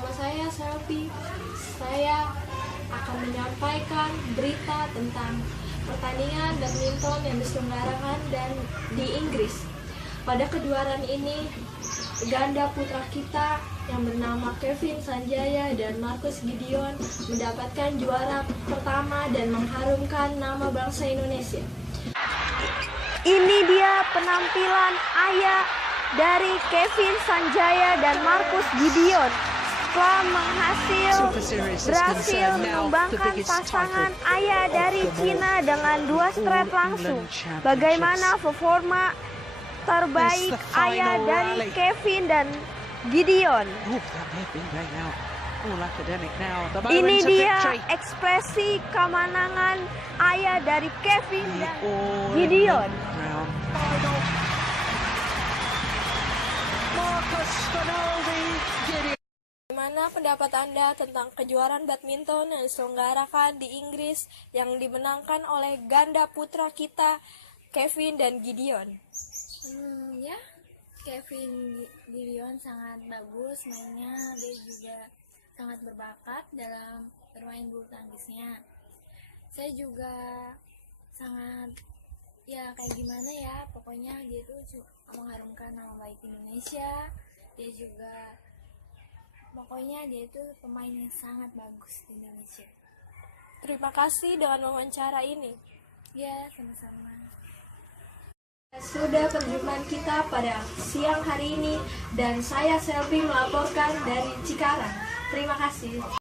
Nama saya Selvi. Saya akan menyampaikan berita tentang pertandingan badminton yang diselenggarakan dan di Inggris. Pada kejuaraan ini, ganda putra kita yang bernama Kevin Sanjaya dan Marcus Gideon mendapatkan juara pertama dan mengharumkan nama bangsa Indonesia. Ini dia penampilan ayah dari Kevin Sanjaya dan Marcus Gideon setelah berhasil menumbangkan pasangan ayah dari Cina dengan 2 straight langsung. Bagaimana performa terbaik ayah dari Kevin dan Gideon? Ini dia ekspresi kemenangan ayah dari Kevin dan Gideon. Bagaimana pendapat Anda tentang kejuaraan badminton yang diselenggarakan di Inggris yang dimenangkan oleh ganda putra kita Kevin dan Gideon? Ya, Kevin Gideon sangat bagus mainnya, dia juga sangat berbakat dalam bermain bulu tangkisnya. Saya juga sangat, ya kayak gimana ya, pokoknya dia tuh mengharumkan nama baik Indonesia. Dia juga, pokoknya dia itu pemain yang sangat bagus di Indonesia. Terima kasih dengan wawancara ini. Ya, sama-sama. Sudah perjumpaan kita pada siang hari ini dan saya Selvi melaporkan dari Cikarang. Terima kasih.